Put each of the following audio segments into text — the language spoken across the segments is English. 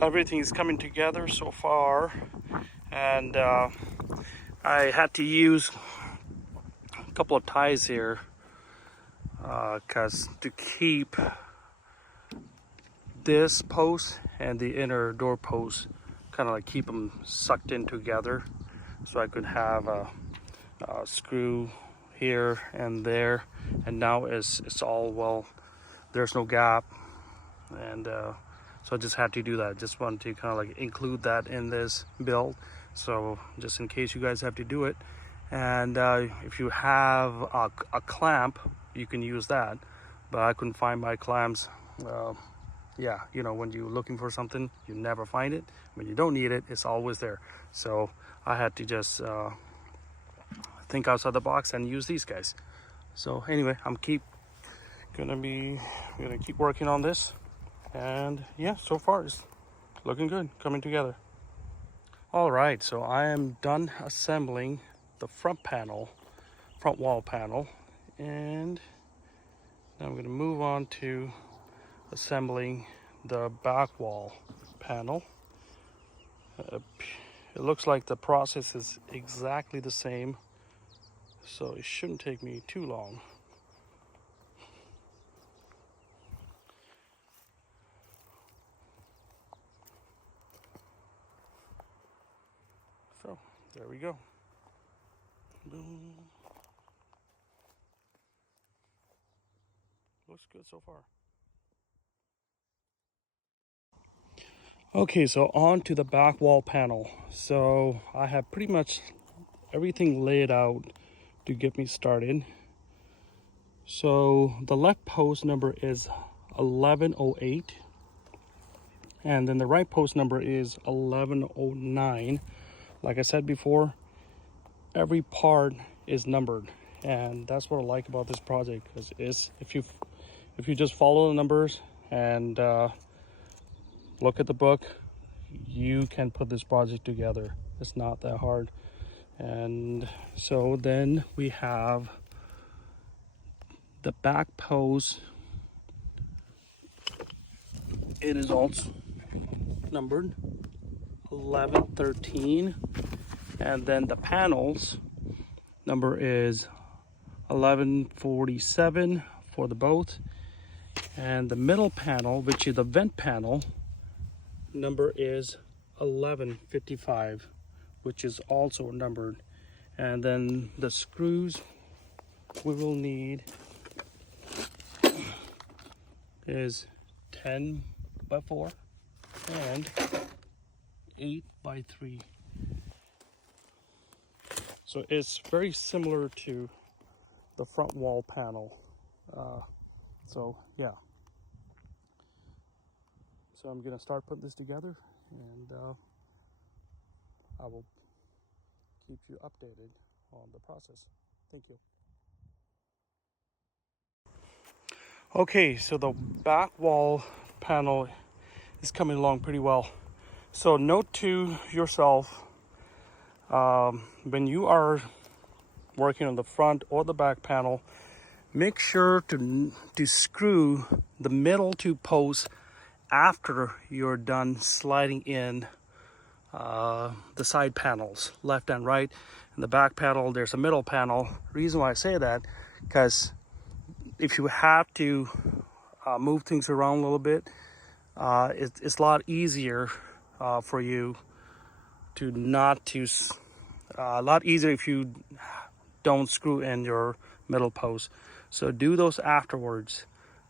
everything is coming together so far, and I had to use a couple of ties here because to keep this post and the inner door post, kind of like keep them sucked in together, so I could have a screw here and there, and now it's all, well, there's no gap, and so I just had to do that. Just wanted to kind of like include that in this build, so just in case you guys have to do it. And if you have a clamp, you can use that, but I couldn't find my clamps. Yeah, you know, when you're looking for something, you never find it. When you don't need it, it's always there. So I had to just think outside the box and use these guys. So anyway, I'm gonna keep working on this, and yeah, so far it's looking good, coming together. All right, so I am done assembling the front wall panel, and now I'm gonna move on to assembling the back wall panel. It looks like the process is exactly the same, so it shouldn't take me too long. So there we go. Boom. Looks good so far. Okay, so on to the back wall panel. So I have pretty much everything laid out to get me started. So the left post number is 1108, and then the right post number is 1109. Like I said before, every part is numbered, and that's what I like about this project, because if you just follow the numbers and look at the book, you can put this project together. It's not that hard. And so then we have the back post. It is also numbered 1113, and then the panels number is 1147 for the both, and the middle panel, which is the vent panel, number is 1155, which is also numbered. And then the screws we will need is 10 by 4 and 8 by 3. So it's very similar to the front wall panel. So yeah. So I'm gonna start putting this together, and I will keep you updated on the process. Thank you. Okay, so the back wall panel is coming along pretty well. So note to yourself, when you are working on the front or the back panel, make sure to screw the middle two posts after you're done sliding in the side panels, left and right. In the back panel, there's a middle panel. Reason why I say that, because if you have to move things around a little bit, it's a lot easier for you to a lot easier if you don't screw in your middle post. So do those afterwards.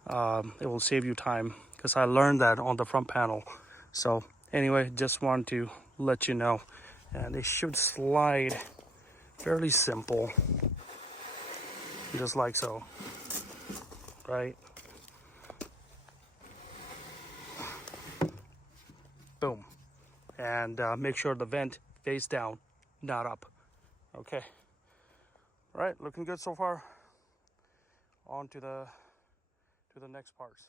It will save you time, because I learned that on the front panel. So anyway, just want to let you know, and it should slide fairly simple, just like so, right? Boom. And make sure the vent face down, not up. Okay. All right, looking good so far. On to the next parts.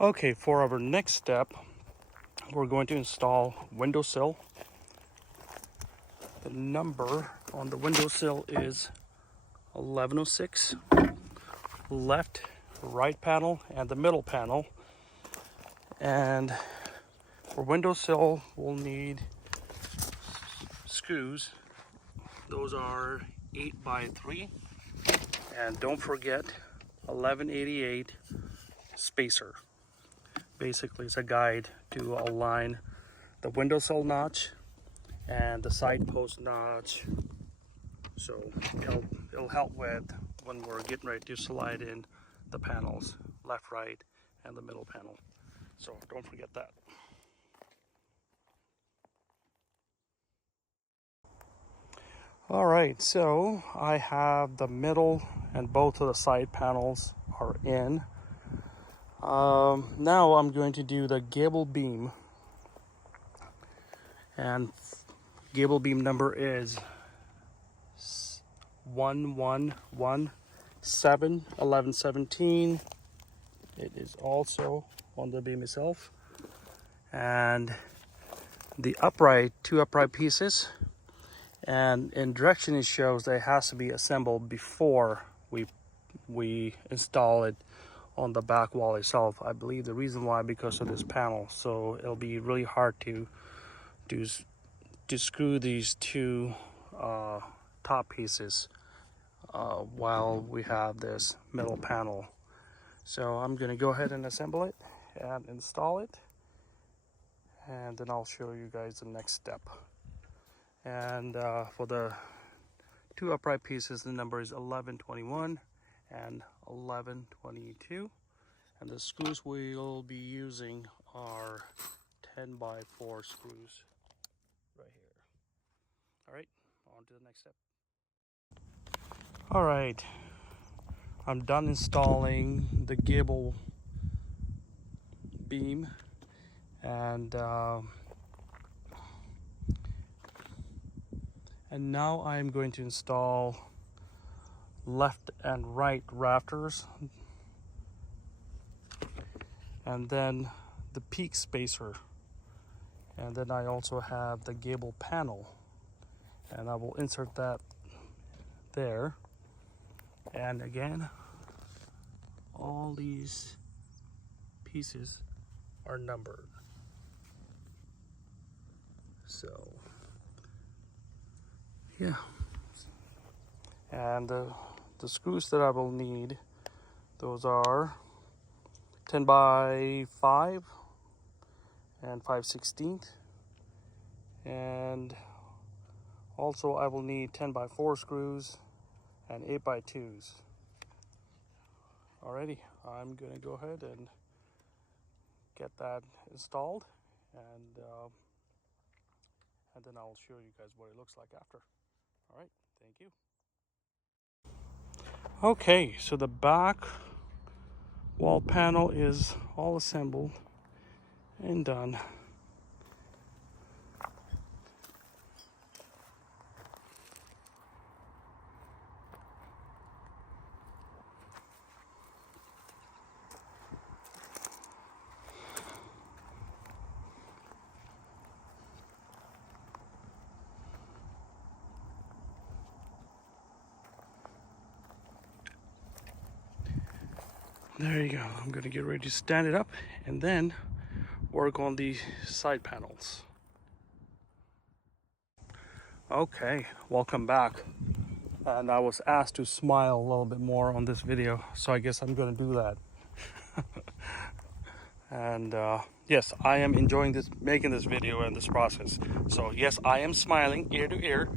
Okay, for our next step, we're going to install windowsill. The number on the windowsill is 1106. Left, right panel, and the middle panel. And for windowsill, we'll need screws. Those are 8x3. And don't forget 1188 spacer. Basically, it's a guide to align the windowsill notch and the side post notch. So it'll help with when we're getting ready to slide in the panels, left, right, and the middle panel. So don't forget that. All right, so I have the middle and both of the side panels are in. Now I'm going to do the gable beam, and gable beam number is 1117. It is also on the beam itself, and the upright, two upright pieces, and in direction it shows that it has to be assembled before we install it on the back wall itself. I believe the reason why, because of this panel, so it'll be really hard to screw these two top pieces while we have this middle panel. So I'm going to go ahead and assemble it and install it, and then I'll show you guys the next step. And for the two upright pieces, the number is 1121 and 1122, and the screws we'll be using are 10x4 screws right here. All right, on to the next step. All right, I'm done installing the gable beam, and now I'm going to install left and right rafters, and then the peak spacer, and then I also have the gable panel, and I will insert that there. And again, all these pieces are numbered, so yeah. And the screws that I will need, those are 10x5 and 5/16, and also I will need 10x4 screws and 8x2s. Alrighty, I'm gonna go ahead and get that installed, and then I'll show you guys what it looks like after. All right, thank you. Okay, so the back wall panel is all assembled and done. There you go. I'm gonna get ready to stand it up and then work on the side panels. Okay, welcome back. And I was asked to smile a little bit more on this video, so I guess I'm gonna do that. And yes, I am enjoying making this video and this process. So yes, I am smiling ear to ear.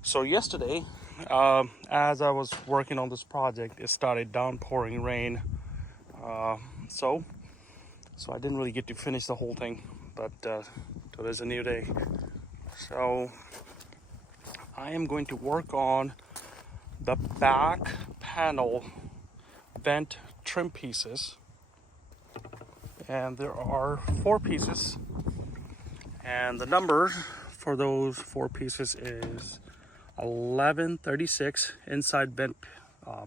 So yesterday, as I was working on this project, it started downpouring rain. So I didn't really get to finish the whole thing, but today's a new day. So I am going to work on the back panel vent trim pieces, and there are 4 pieces, and the number for those 4 pieces is 1136 inside vent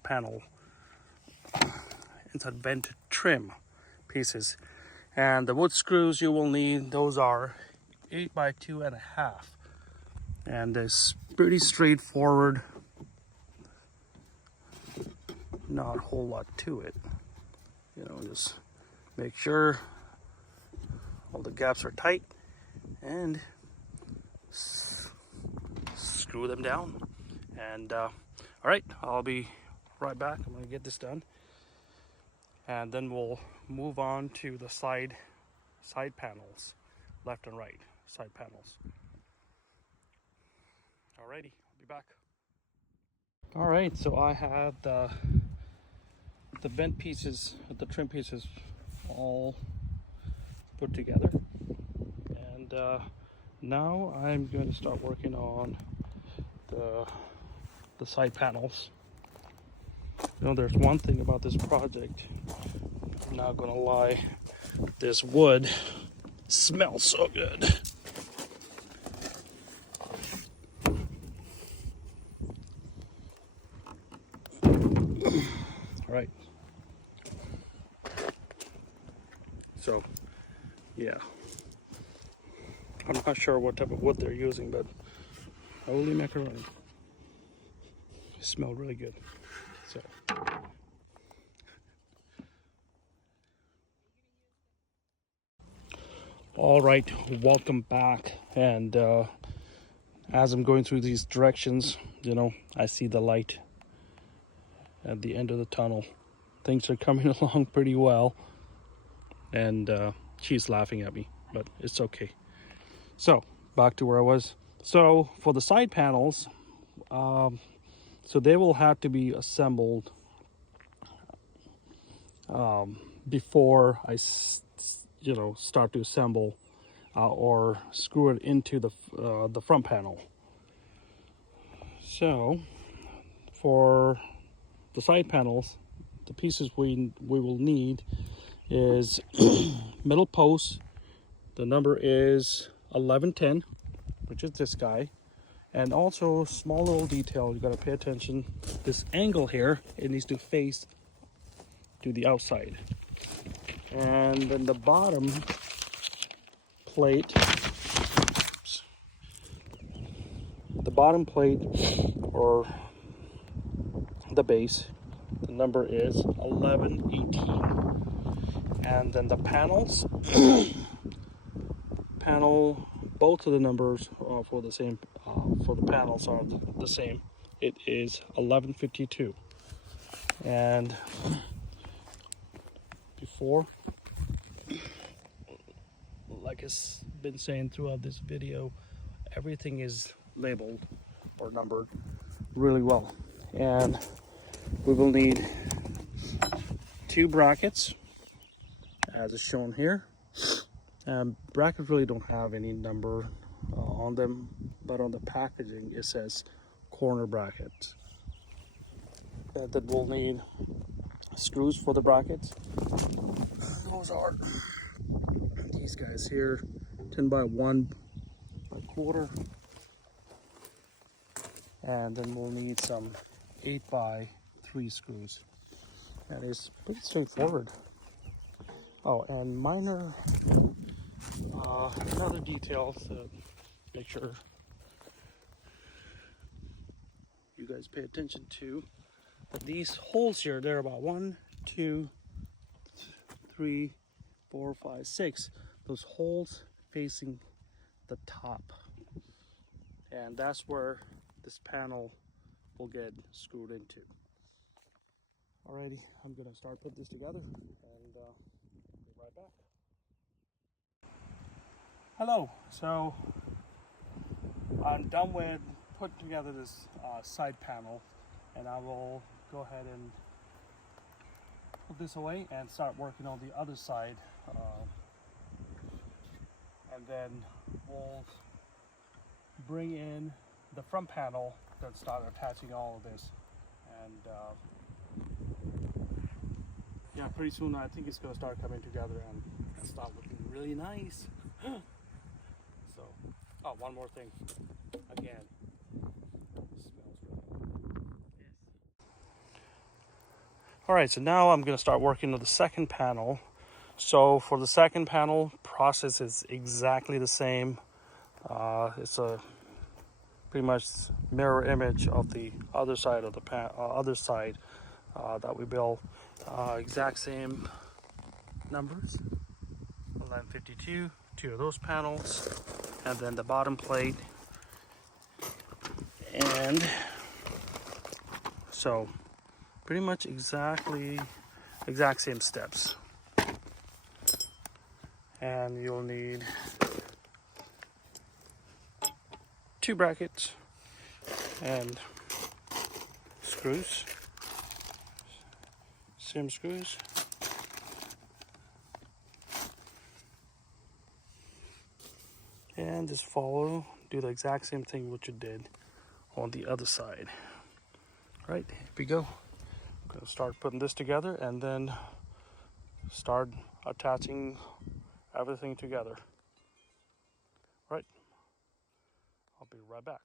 panel, inside vent trim pieces. And the wood screws you will need, those are 8x2.5, and it's pretty straightforward, not a whole lot to it. You know, just make sure all the gaps are tight, and screw them down. And all right, I'll be right back. I'm gonna get this done, and then we'll move on to the side panels, left and right side panels. Alrighty, I'll be back. All right, so I have the bent pieces, the trim pieces, all put together, and now I'm going to start working on the side panels. You know, there's one thing about this project, I'm not gonna lie, this wood smells so good. All right, so yeah, I'm not sure what type of wood they're using, but holy macaroni, it smelled really good. So all right, welcome back. And as I'm going through these directions, you know, I see the light at the end of the tunnel. Things are coming along pretty well, and she's laughing at me, but it's okay. So back to where I was. So for the side panels, so they will have to be assembled before I start to assemble or screw it into the front panel. So for the side panels, the pieces we will need is middle post. The number is 1110, which is this guy. And also small little detail, you got to pay attention. This angle here, it needs to face to the outside. And then the bottom plate, or the base, the number is 1118. And then the panels, both of the numbers for the same, for the panels are the same. It is 1152. And before, like I've been saying throughout this video, everything is labeled or numbered really well. And we will need 2 brackets, as is shown here. Brackets really don't have any number on them, but on the packaging it says corner brackets. That we'll need screws for the brackets. Those are these guys here, 10 by 1 by quarter. And then we'll need some 8 by 3 screws. That is pretty straightforward. Oh, and minor another detail to make sure you guys pay attention to. But these holes here, they're about 1, 2, 3, 4, 5, 6. Those holes facing the top. And that's where this panel will get screwed into. Alrighty, I'm gonna start putting this together and be right back. Hello, so I'm done with putting together this side panel, and I will go ahead and put this away and start working on the other side, and then we'll bring in the front panel and start attaching all of this. And yeah, pretty soon I think it's going to start coming together and start looking really nice. So, oh, one more thing. Again, it smells really good. Yes. All right, so now I'm going to start working on the second panel. So for the second panel, process is exactly the same. It's a pretty much mirror image of the other side of the that we built. Exact same numbers, 1152, 2 of those panels, and then the bottom plate. And so pretty much exact same steps. And you'll need 2 brackets and screws, same screws. And just do the exact same thing what you did on the other side. Right, here we go. I'm gonna start putting this together and then start attaching everything together. Right, I'll be right back.